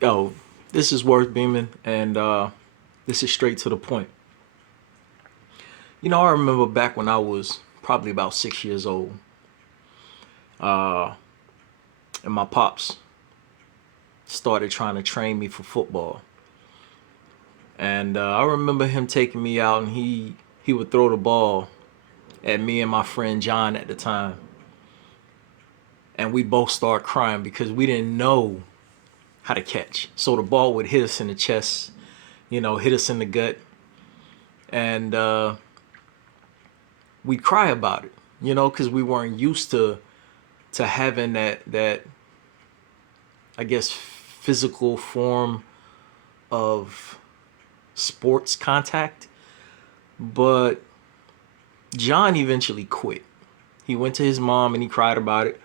Yo, this is Worth Beeman, and this is straight to the point. I remember back when I was probably about 6 years old, uh, and my pops started trying to train me for football. And I remember him taking me out, and he would throw the ball at me and my friend John at the time, and we both started crying because we didn't know how to catch. So the ball would hit us in the chest, hit us in the gut, and we'd cry about it, because we weren't used to having that I guess physical form of sports contact. But John eventually quit. He went to his mom and he cried about it,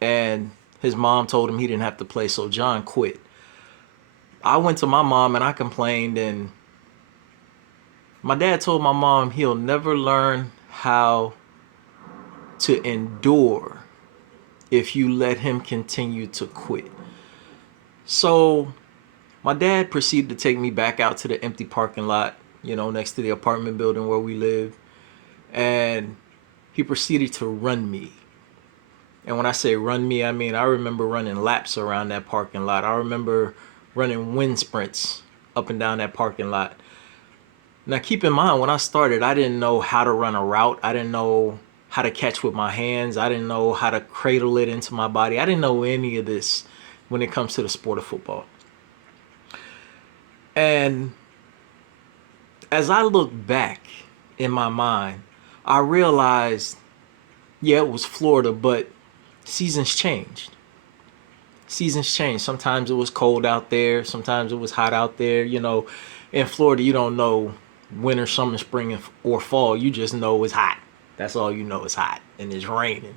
and his mom told him he didn't have to play, so John quit. I went to my mom and I complained, and my dad told my mom he'll never learn how to endure if you let him continue to quit. So my dad proceeded to take me back out to the empty parking lot, next to the apartment building where we lived, and he proceeded to run me. And when I say run me, I mean I remember running laps around that parking lot. I remember running wind sprints up and down that parking lot. Now keep in mind, when I started, I didn't know how to run a route. I didn't know how to catch with my hands. I didn't know how to cradle it into my body. I didn't know any of this when it comes to the sport of football. And as I look back in my mind, I realized, yeah, it was Florida, but seasons changed. Seasons changed. Sometimes it was cold out there. Sometimes it was hot out there. In Florida, you don't know winter, summer, spring, or fall. You just know it's hot. That's all you know. It's hot and it's raining.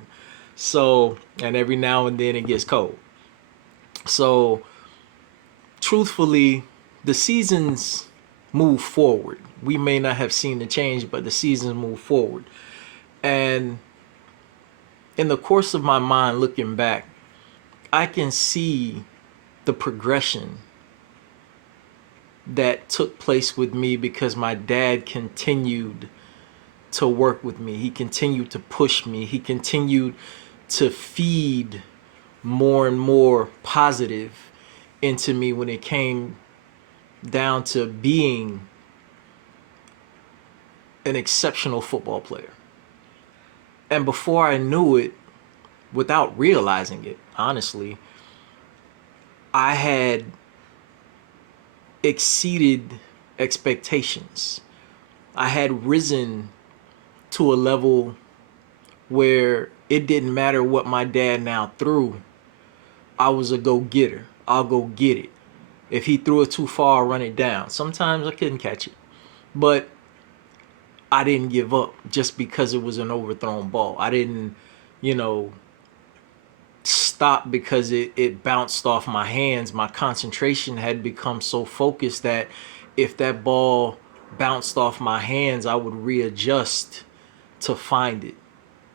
So, and every now and then it gets cold. So, truthfully, the seasons move forward. We may not have seen the change, but the seasons move forward. And in the course of my mind looking back, I can see the progression that took place with me because my dad continued to work with me. He continued to push me. He continued to feed more and more positive into me when it came down to being an exceptional football player. And before I knew it, without realizing it, honestly, I had exceeded expectations. I had risen to a level where it didn't matter what my dad now threw. I was a go-getter. I'll go get it. If he threw it too far, I'll run it down. Sometimes I couldn't catch it, but I didn't give up just because it was an overthrown ball. I didn't, you know, stop because it bounced off my hands. My concentration had become so focused that if that ball bounced off my hands, I would readjust to find it,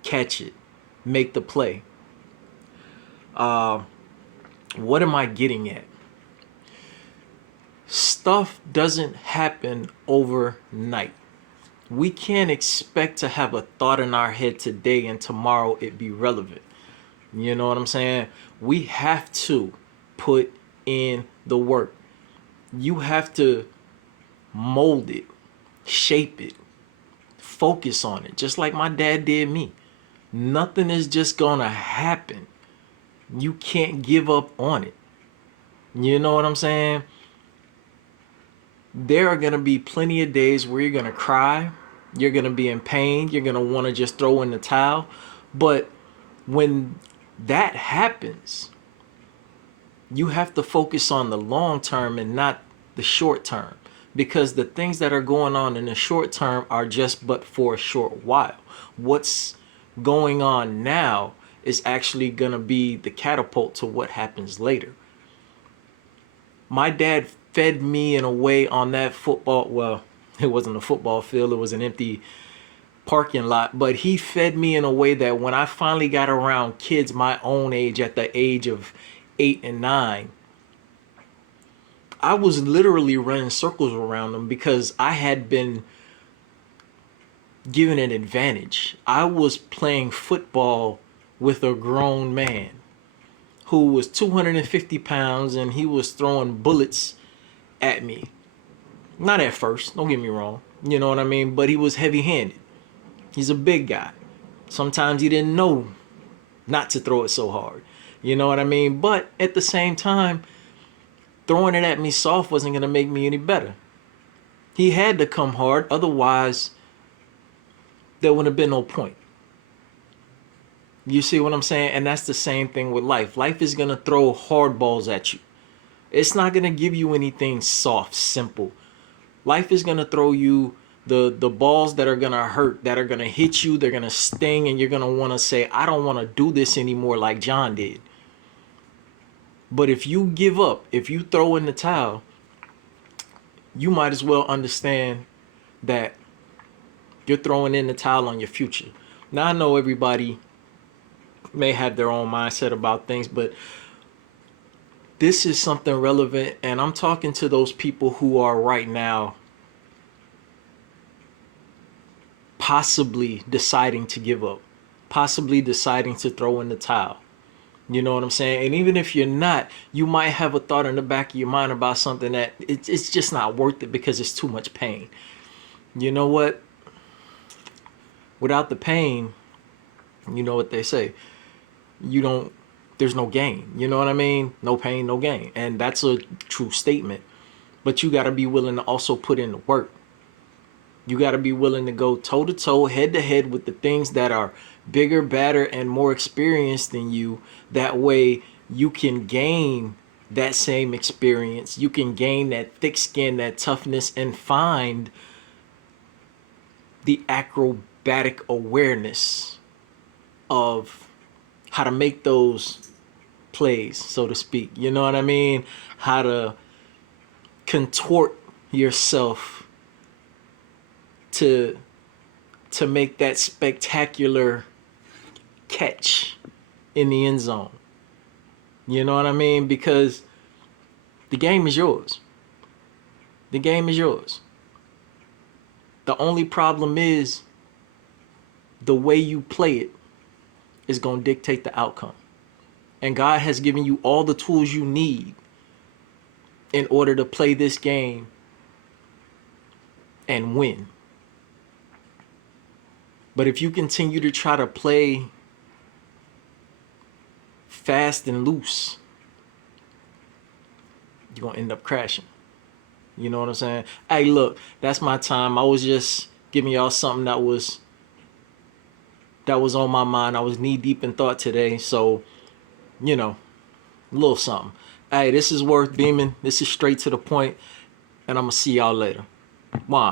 catch it, make the play. Uh, what am I getting at? Stuff doesn't happen overnight. We can't expect to have a thought in our head today and tomorrow it be relevant. You know what I'm saying? We have to put in the work. You have to mold it, shape it, focus on it, just like my dad did me. Nothing is just gonna happen. You can't give up on it. You know what I'm saying? There are gonna be plenty of days where you're gonna cry, you're gonna be in pain, you're gonna wanna just throw in the towel. But when that happens, you have to focus on the long term and not the short term, because the things that are going on in the short term are just but for a short while. What's going on now is actually going to be the catapult to what happens later. My dad fed me in a way on that football, well, it wasn't a football field, it was an empty parking lot, but he fed me in a way that when I finally got around kids my own age, at the age of 8 and 9, I was literally running circles around him because I had been given an advantage. I was playing football with a grown man who was 250 pounds, and he was throwing bullets at me. Not at first, don't get me wrong. You know what I mean? But he was heavy handed. He's a big guy. Sometimes he didn't know not to throw it so hard. You know what I mean? But at the same time, throwing it at me soft wasn't going to make me any better. He had to come hard. Otherwise, there wouldn't have been no point. You see what I'm saying? And that's the same thing with life. Life is going to throw hard balls at you. It's not going to give you anything soft, simple. Life is going to throw you the balls that are going to hurt, that are going to hit you, they're going to sting, and you're going to want to say, I don't want to do this anymore like John did. But if you give up, if you throw in the towel, you might as well understand that you're throwing in the towel on your future. Now, I know everybody may have their own mindset about things, but this is something relevant, and I'm talking to those people who are right now possibly deciding to give up, possibly deciding to throw in the towel. You know what I'm saying? And even if you're not, you might have a thought in the back of your mind about something that it's just not worth it because it's too much pain. You know what? Without the pain, you know what they say, there's no gain. You know what I mean? No pain, no gain. And that's a true statement. But you got to be willing to also put in the work. You got to be willing to go toe to toe, head to head with the things that are bigger, badder, and more experienced than you. That way you can gain that same experience. You can gain that thick skin, that toughness, and find the acrobatic awareness of how to make those plays, so to speak. You know what I mean? How to contort yourself to make that spectacular catch in the end zone. You know what I mean? Because the game is yours. The game is yours. The only problem is the way you play it is going to dictate the outcome. And God has given you all the tools you need in order to play this game and win. But if you continue to try to play fast and loose, you're going to end up crashing. You know what I'm saying? Hey, look, that's my time. I was just giving y'all something that was on my mind. I was knee deep in thought today. So, a little something. Hey, this is Worth Beaming. This is straight to the point, and I'm going to see y'all later. Bye.